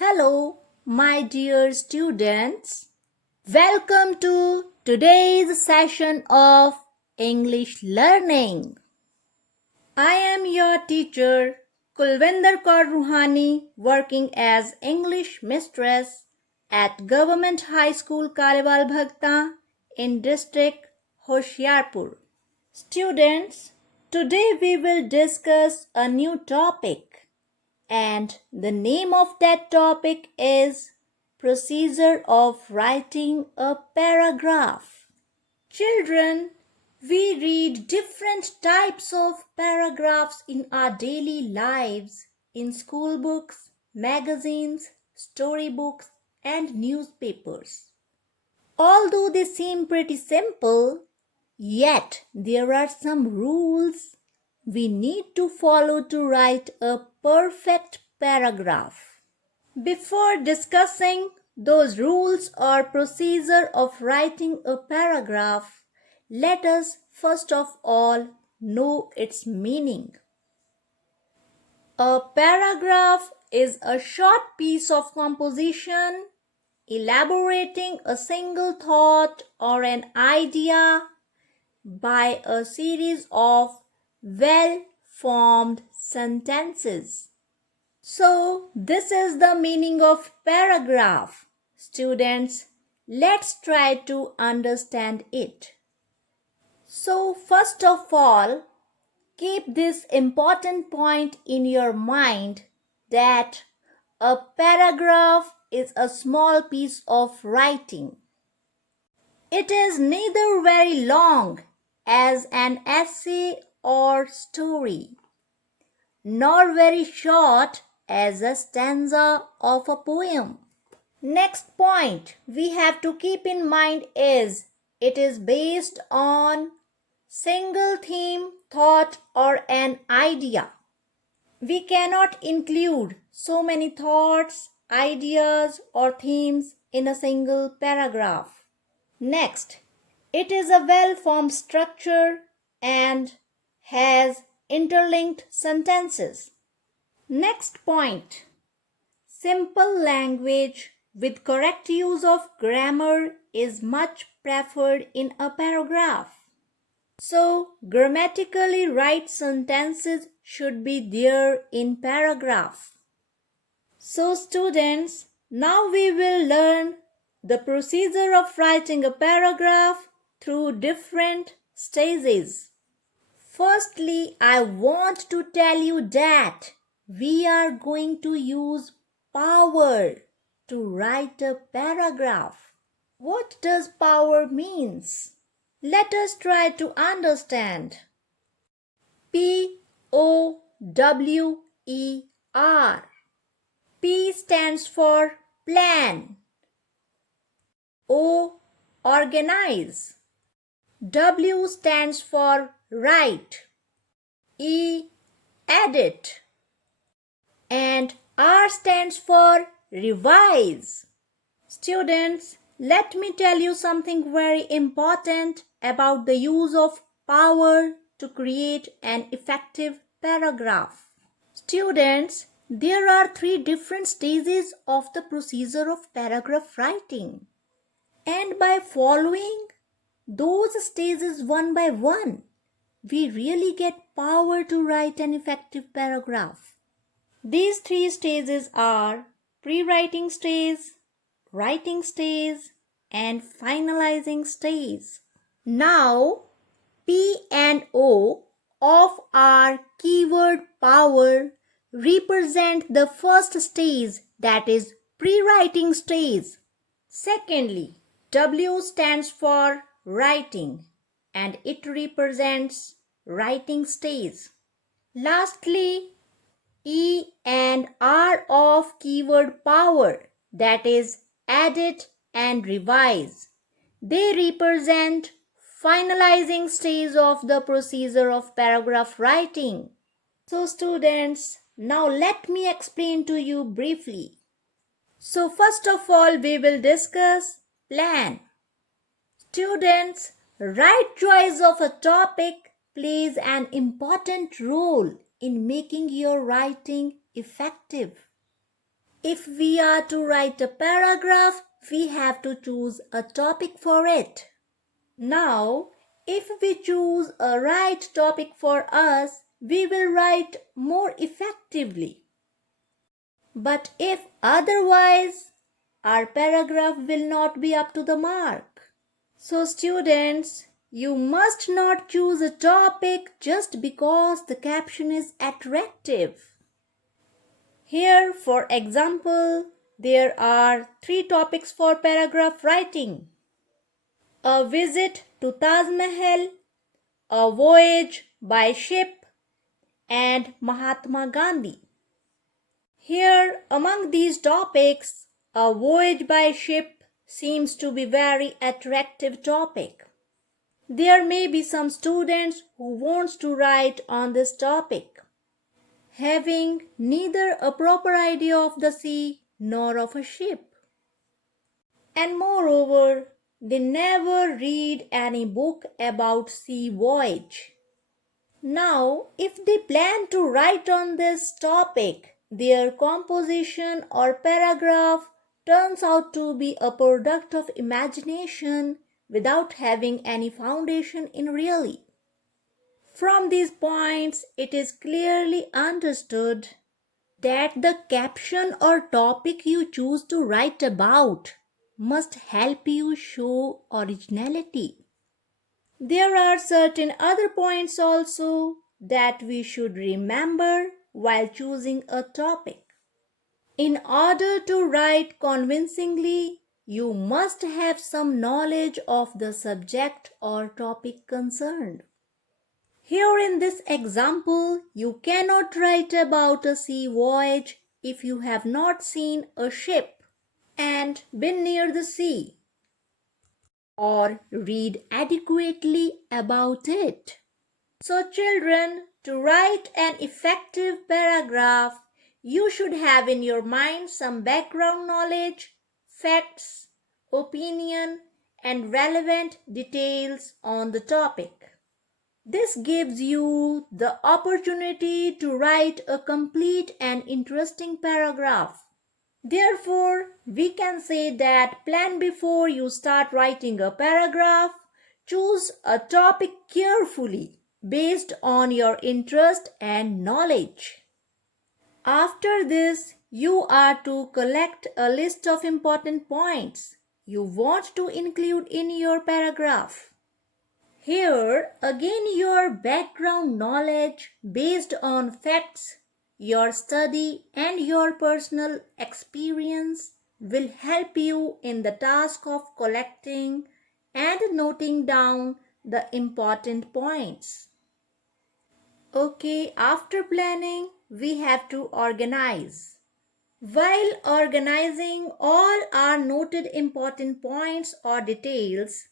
Hello, my dear students. Welcome to today's session of English learning. I am your teacher, Kulvinder Kaur Ruhani, working as English mistress at Government High School Kaliwal Bhagta in district Hoshiarpur. Students, today we will discuss a new topic. And the name of that topic is Procedure of Writing a Paragraph. Children, we read different types of paragraphs in our daily lives in school books, magazines, storybooks, and newspapers. Although they seem pretty simple, yet there are some rules we need to follow to write a perfect paragraph. Before discussing those rules or procedure of writing a paragraph, let us first of all know its meaning. A paragraph is a short piece of composition elaborating a single thought or an idea by a series of well-formed sentences. So, this is the meaning of paragraph. Students, let's try to understand it. So, first of all, keep this important point in your mind that a paragraph is a small piece of writing. It is neither very long as an essay or story, nor very short as a stanza of a poem. Next point we have to keep in mind is it is based on single theme, thought, or an idea. We cannot include so many thoughts, ideas, or themes in a single paragraph. Next, it is a well-formed structure and has interlinked sentences. Next point, simple language with correct use of grammar is much preferred in a paragraph. So, grammatically right sentences should be there in paragraph. So, students, now we will learn the procedure of writing a paragraph through different stages. Firstly, I want to tell you that we are going to use power to write a paragraph. What does power means? Let us try to understand. P-O-W-E-R. P stands for plan. O, organize. W stands for write. E, edit. And R stands for revise. Students, let me tell you something very important about the use of power to create an effective paragraph. Students, there are 3 different stages of the procedure of paragraph writing. And by following those stages one by one, we really get power to write an effective paragraph. These 3 stages are pre-writing stage, writing stage, and finalizing stage. Now, P and O of our keyword power represent the first stage, that is pre-writing stage. Secondly, W stands for writing and it represents writing stage. Lastly, E and R of keyword power, that is edit and revise. They represent finalizing stage of the procedure of paragraph writing. So students, now let me explain to you briefly. So first of all, we will discuss plan. Students, right choice of a topic plays an important role in making your writing effective. If we are to write a paragraph, we have to choose a topic for it. Now, if we choose a right topic for us, we will write more effectively. But if otherwise, our paragraph will not be up to the mark. So students, you must not choose a topic just because the caption is attractive. Here, for example, there are 3 topics for paragraph writing. A visit to Taj Mahal, a voyage by ship, and Mahatma Gandhi. Here, among these topics, a voyage by ship seems to be very attractive topic. There may be some students who wants to write on this topic, having neither a proper idea of the sea nor of a ship. And moreover, they never read any book about sea voyage. Now, if they plan to write on this topic, their composition or paragraph turns out to be a product of imagination without having any foundation in reality. From these points, it is clearly understood that the caption or topic you choose to write about must help you show originality. There are certain other points also that we should remember while choosing a topic. In order to write convincingly, you must have some knowledge of the subject or topic concerned. Here in this example, you cannot write about a sea voyage if you have not seen a ship and been near the sea, or read adequately about it. So children, to write an effective paragraph, you should have in your mind some background knowledge, facts, opinion, and relevant details on the topic. This gives you the opportunity to write a complete and interesting paragraph. Therefore, we can say that plan before you start writing a paragraph. Choose a topic carefully based on your interest and knowledge. After this, you are to collect a list of important points you want to include in your paragraph. Here, again, your background knowledge based on facts, your study, and your personal experience will help you in the task of collecting and noting down the important points. Okay, after planning, we have to organize. While organizing all our noted important points or details,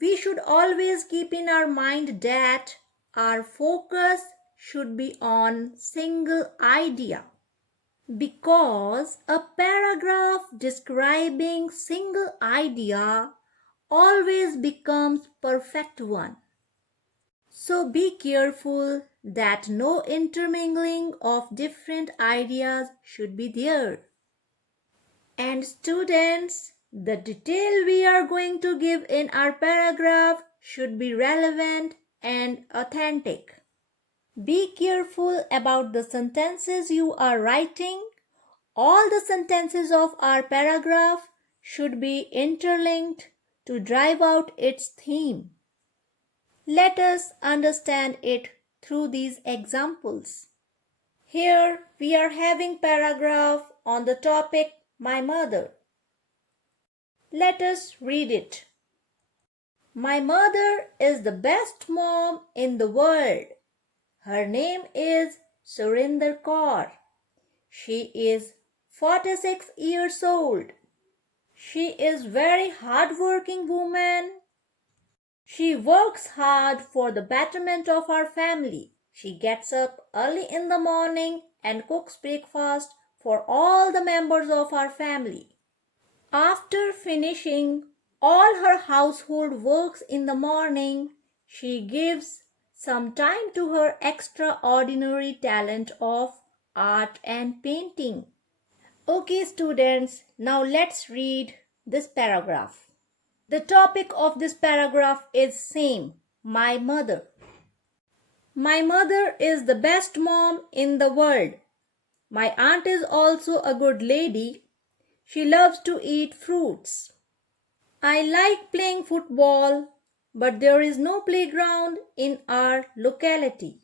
we should always keep in our mind that our focus should be on single idea, because a paragraph describing single idea always becomes perfect one. So be careful that no intermingling of different ideas should be there. And students, the detail we are going to give in our paragraph should be relevant and authentic. Be careful about the sentences you are writing. All the sentences of our paragraph should be interlinked to drive out its theme. Let us understand it through these examples. Here we are having paragraph on the topic my mother. Let us read it. My mother is the best mom in the world. Her name is Surinder Kaur. She is 46 years old. She is very hardworking woman. She works hard for the betterment of our family. She gets up early in the morning and cooks breakfast for all the members of our family. After finishing all her household works in the morning, she gives some time to her extraordinary talent of art and painting. Okay, students, now let's read this paragraph. The topic of this paragraph is same, my mother. My mother is the best mom in the world. My aunt is also a good lady. She loves to eat fruits. I like playing football, but there is no playground in our locality.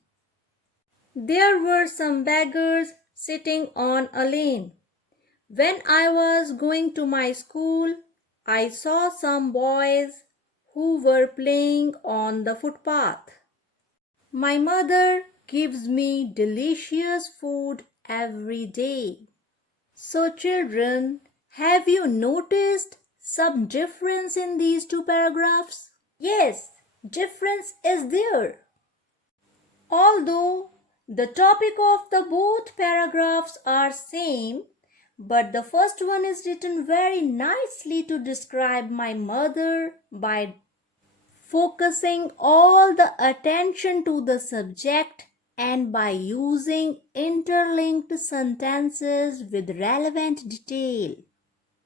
There were some beggars sitting on a lane. When I was going to my school, I saw some boys who were playing on the footpath. My mother gives me delicious food every day. So children, have you noticed some difference in these two paragraphs? Yes, difference is there. Although the topic of the both paragraphs are same, but the first one is written very nicely to describe my mother by focusing all the attention to the subject and by using interlinked sentences with relevant detail.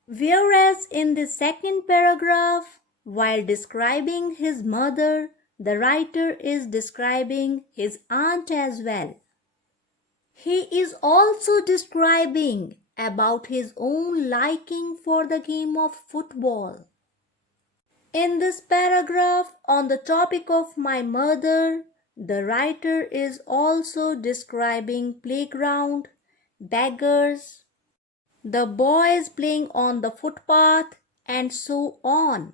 Whereas in the second paragraph, while describing his mother, the writer is describing his aunt as well. He is also describing about his own liking for the game of football. In this paragraph on the topic of my mother, the writer is also describing playground, beggars, the boys playing on the footpath, and so on.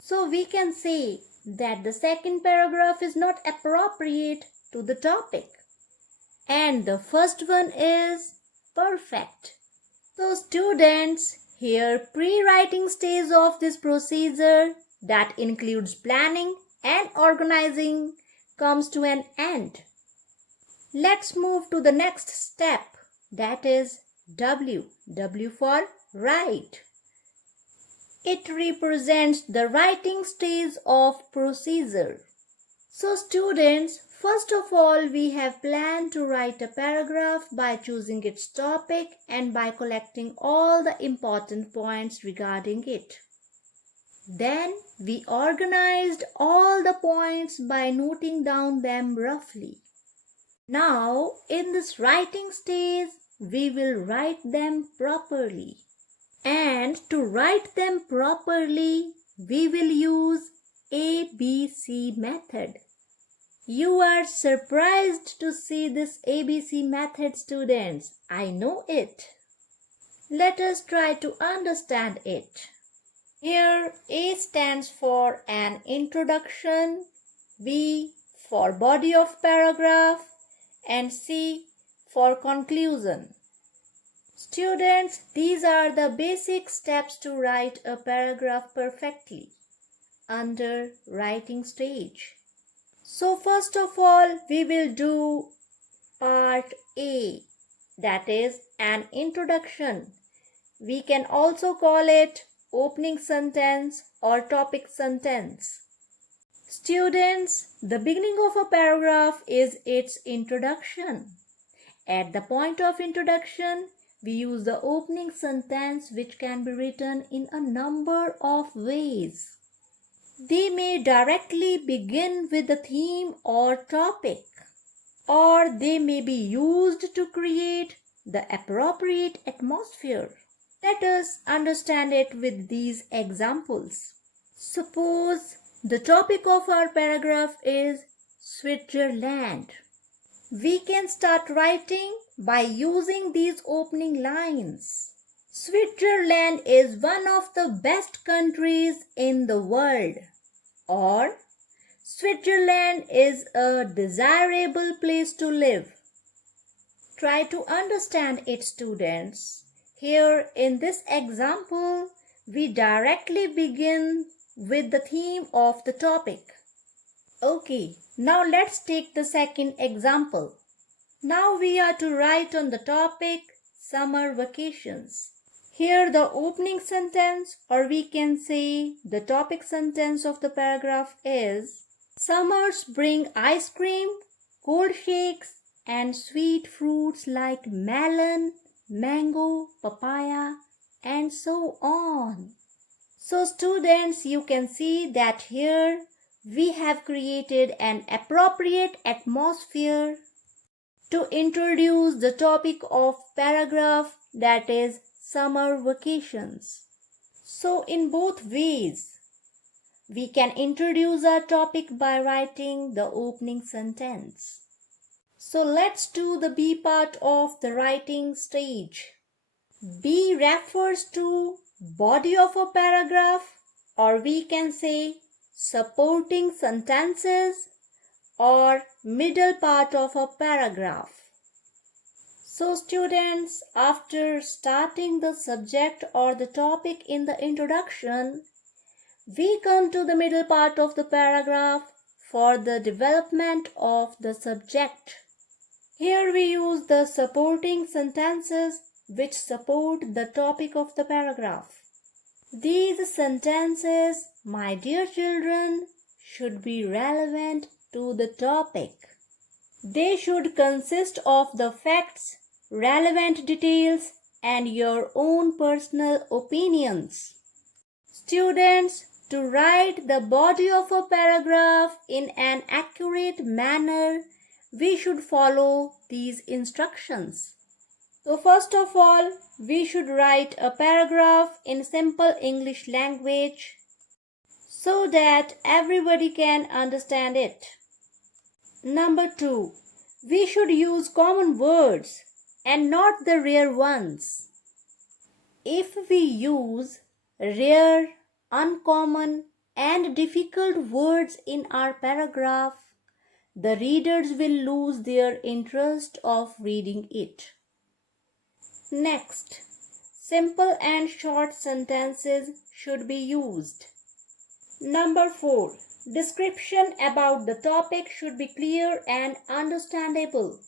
So we can say that the second paragraph is not appropriate to the topic, and the first one is perfect. So students, here pre-writing stage of this procedure that includes planning and organizing comes to an end. Let's move to the next step, that is W. W for write. It represents the writing stage of procedure. So students, first of all, we have planned to write a paragraph by choosing its topic and by collecting all the important points regarding it. Then we organized all the points by noting down them roughly. Now, in this writing stage, we will write them properly. And to write them properly, we will use ABC method. You are surprised to see this ABC method, students. I know it. Let us try to understand it. Here, A stands for an introduction, B for body of paragraph, and C for conclusion. Students, these are the basic steps to write a paragraph perfectly under writing stage. So first of all, we will do part A, that is an introduction. We can also call it opening sentence or topic sentence. Students, the beginning of a paragraph is its introduction. At the point of introduction, we use the opening sentence, which can be written in a number of ways. They may directly begin with the theme or topic, or they may be used to create the appropriate atmosphere. Let us understand it with these examples. Suppose the topic of our paragraph is Switzerland. We can start writing by using these opening lines. Switzerland is one of the best countries in the world. Or, Switzerland is a desirable place to live. Try to understand it, students. Here in this example, we directly begin with the theme of the topic. Okay, now let's take the second example. Now we are to write on the topic summer vacations. Here the opening sentence, or we can say the topic sentence of the paragraph is, summers bring ice cream, cold shakes, and sweet fruits like melon, mango, papaya, and so on. So students, you can see that here we have created an appropriate atmosphere to introduce the topic of paragraph, that is summer vacations. So in both ways, we can introduce our topic by writing the opening sentence. So let's do the B part of the writing stage. B refers to body of a paragraph, or we can say supporting sentences or middle part of a paragraph. So students, after starting the subject or the topic in the introduction, we come to the middle part of the paragraph for the development of the subject. Here we use the supporting sentences which support the topic of the paragraph. These sentences, my dear children, should be relevant to the topic. They should consist of the facts, relevant details, and your own personal opinions. Students, to write the body of a paragraph in an accurate manner, we should follow these instructions. So first of all, we should write a paragraph in simple English language so that everybody can understand it. Number 2, we should use common words and not the rare ones. If we use rare, uncommon, and difficult words in our paragraph, the readers will lose their interest of reading it. Next, simple and short sentences should be used. Number 4, description about the topic should be clear and understandable.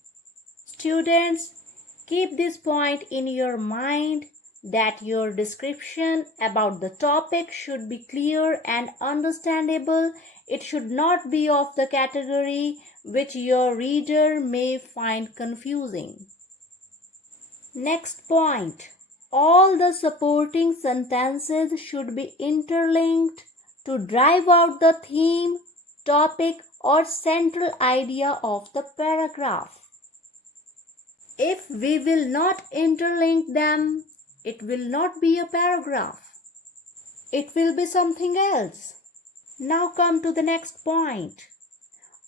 Students, keep this point in your mind that your description about the topic should be clear and understandable. It should not be of the category which your reader may find confusing. Next point, all the supporting sentences should be interlinked to drive out the theme, topic, or central idea of the paragraph. If we will not interlink them, it will not be a paragraph. It will be something else. Now come to the next point.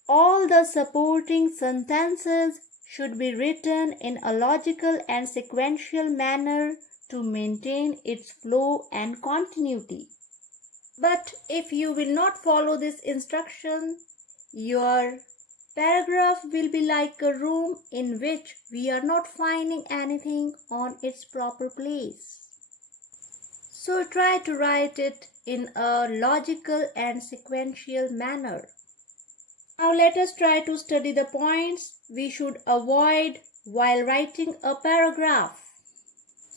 All the supporting sentences should be written in a logical and sequential manner to maintain its flow and continuity. But if you will not follow this instruction, your paragraph will be like a room in which we are not finding anything on its proper place. So try to write it in a logical and sequential manner. Now let us try to study the points we should avoid while writing a paragraph.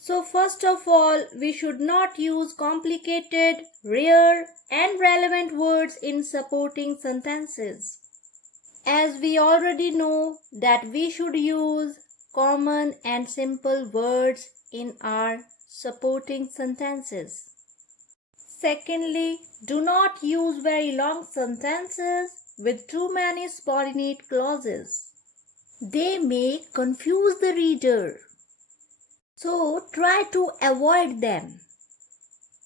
So first of all, we should not use complicated, rare, and relevant words in supporting sentences. As we already know that we should use common and simple words in our supporting sentences. Secondly, do not use very long sentences with too many subordinate clauses. They may confuse the reader. So try to avoid them.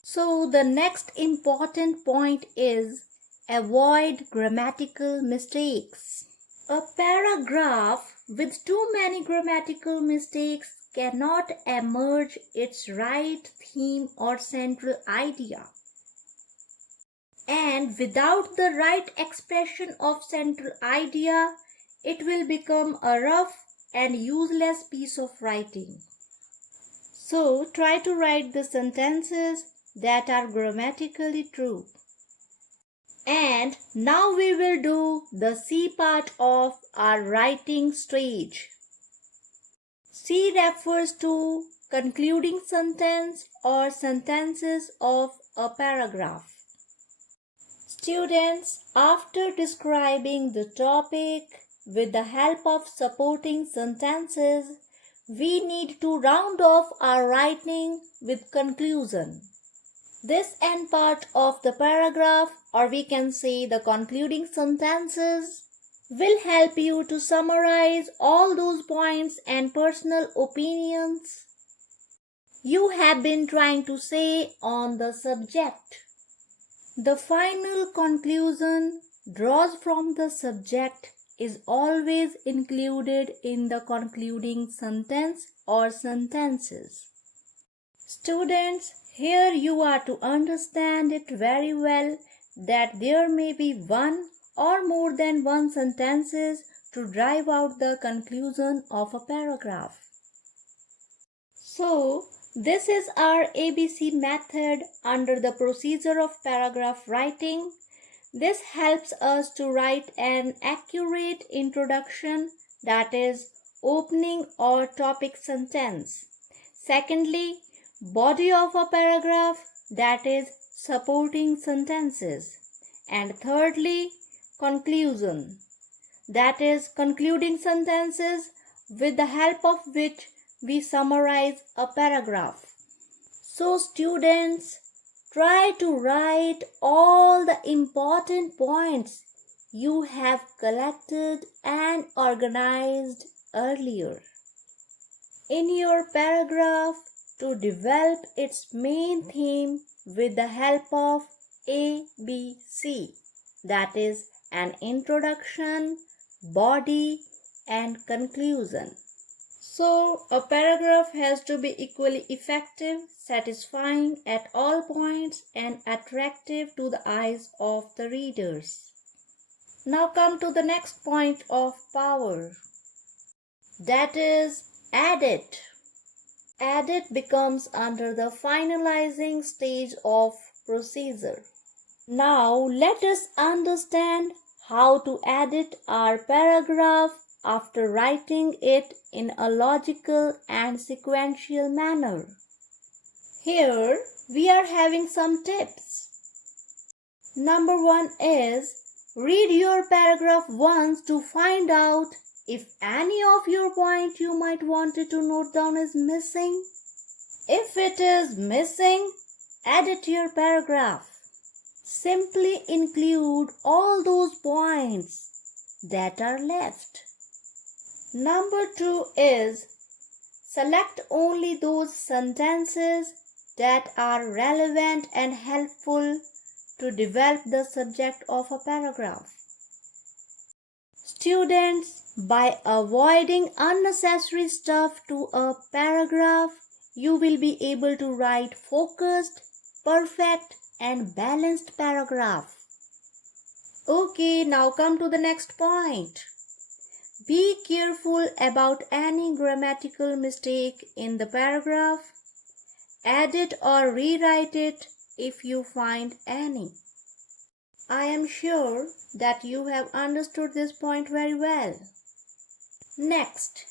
So the next important point is avoid grammatical mistakes. A paragraph with too many grammatical mistakes cannot emerge its right theme or central idea. And without the right expression of central idea, it will become a rough and useless piece of writing. So try to write the sentences that are grammatically true. And now we will do the C part of our writing stage. C refers to concluding sentence or sentences of a paragraph. Students, after describing the topic with the help of supporting sentences, we need to round off our writing with conclusion. This end part of the paragraph, or we can say the concluding sentences, will help you to summarize all those points and personal opinions you have been trying to say on the subject. The final conclusion draws from the subject is always included in the concluding sentence or sentences. Students, here you are to understand it very well that there may be one or more than one sentences to drive out the conclusion of a paragraph. So, this is our ABC method under the procedure of paragraph writing. This helps us to write an accurate introduction, that is, opening or topic sentence. Secondly, body of a paragraph, that is, supporting sentences. And thirdly, conclusion, that is, concluding sentences with the help of which we summarize a paragraph. So students, try to write all the important points you have collected and organized earlier in your paragraph to develop its main theme with the help of ABC, that is, an introduction, body, and conclusion. So, a paragraph has to be equally effective, satisfying at all points, and attractive to the eyes of the readers. Now come to the next point of power. That is, edit. Edit becomes under the finalizing stage of procedure. Now, let us understand how to edit our paragraph after writing it in a logical and sequential manner. Here we are having some tips. Number 1 is read your paragraph once to find out if any of your point you might wanted to note down is missing. If it is missing, edit your paragraph. Simply include all those points that are left. Number 2 is select only those sentences that are relevant and helpful to develop the subject of a paragraph. Students, by avoiding unnecessary stuff to a paragraph, you will be able to write focused, perfect, and balanced paragraph. Okay, now come to the next point. Be careful about any grammatical mistake in the paragraph. Edit or rewrite it if you find any. I am sure that you have understood this point very well. Next,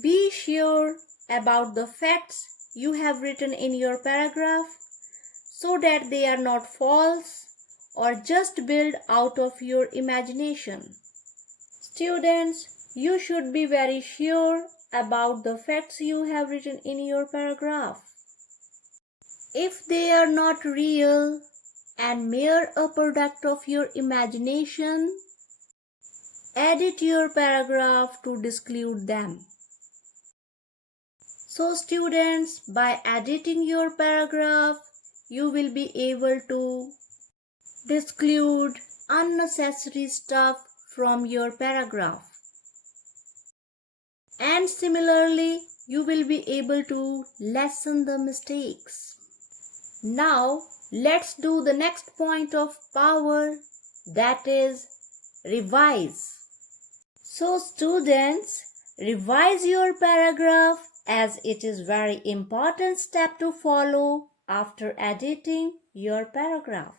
be sure about the facts you have written in your paragraph so that they are not false or just built out of your imagination. Students, you should be very sure about the facts you have written in your paragraph. If they are not real and mere a product of your imagination, edit your paragraph to disclude them. So students, by editing your paragraph, you will be able to disclude unnecessary stuff from your paragraph. And similarly, you will be able to lessen the mistakes. Now, let's do the next point of power, that is, revise. So students, revise your paragraph as it is very important step to follow after editing your paragraph.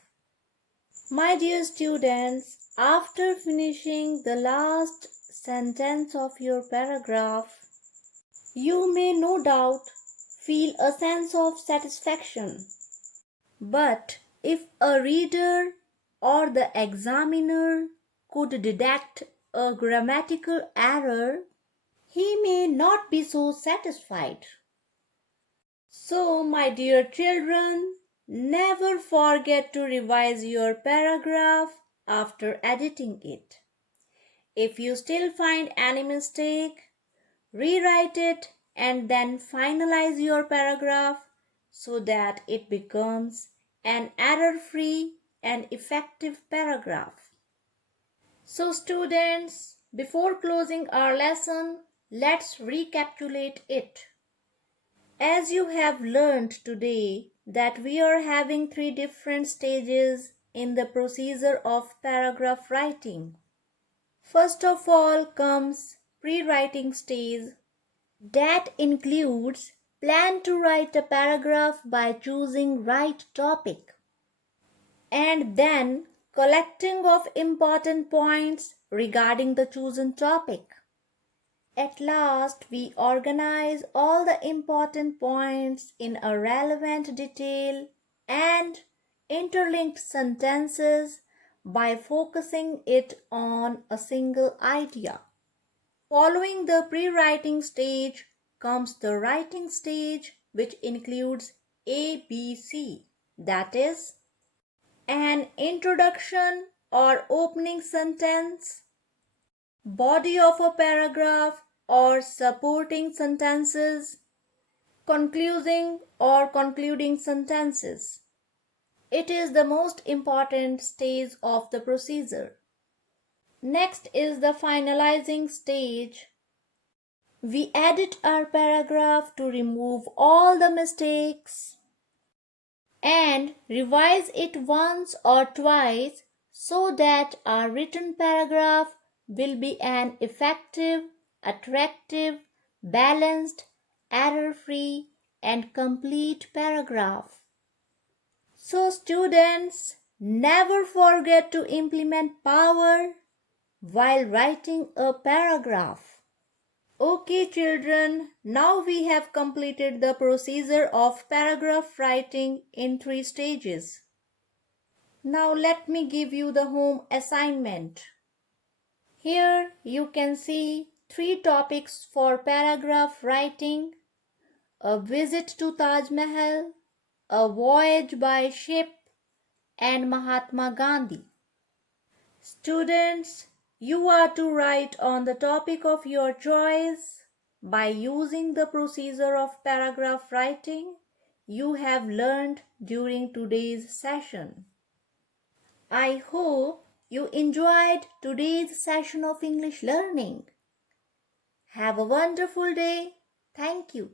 My dear students, after finishing the last sentence of your paragraph, you may no doubt feel a sense of satisfaction. But if a reader or the examiner could detect a grammatical error, he may not be so satisfied. So, my dear children, never forget to revise your paragraph after editing it. If you still find any mistake, rewrite it and then finalize your paragraph so that it becomes an error-free and effective paragraph. So students, before closing our lesson, let's recapitulate it. As you have learned today that we are having 3 different stages in the procedure of paragraph writing. First of all comes pre-writing stage. That includes plan to write a paragraph by choosing right topic, and then collecting of important points regarding the chosen topic. At last, we organize all the important points in a relevant detail and interlinked sentences by focusing it on a single idea. Following the pre-writing stage comes the writing stage, which includes ABC, that is, an introduction or opening sentence, body of a paragraph or supporting sentences, concluding or concluding sentences. It is the most important stage of the procedure. Next is the finalizing stage. We edit our paragraph to remove all the mistakes and revise it once or twice so that our written paragraph will be an effective, attractive, balanced, error-free, and complete paragraph. So students, never forget to implement power while writing a paragraph. Okay children, now we have completed the procedure of paragraph writing in 3 stages. Now let me give you the home assignment. Here you can see 3 topics for paragraph writing: a visit to Taj Mahal, a voyage by ship, and Mahatma Gandhi. Students, you are to write on the topic of your choice. By using the procedure of paragraph writing you have learned during today's session. I hope you enjoyed today's session of English learning. Have a wonderful day. Thank you.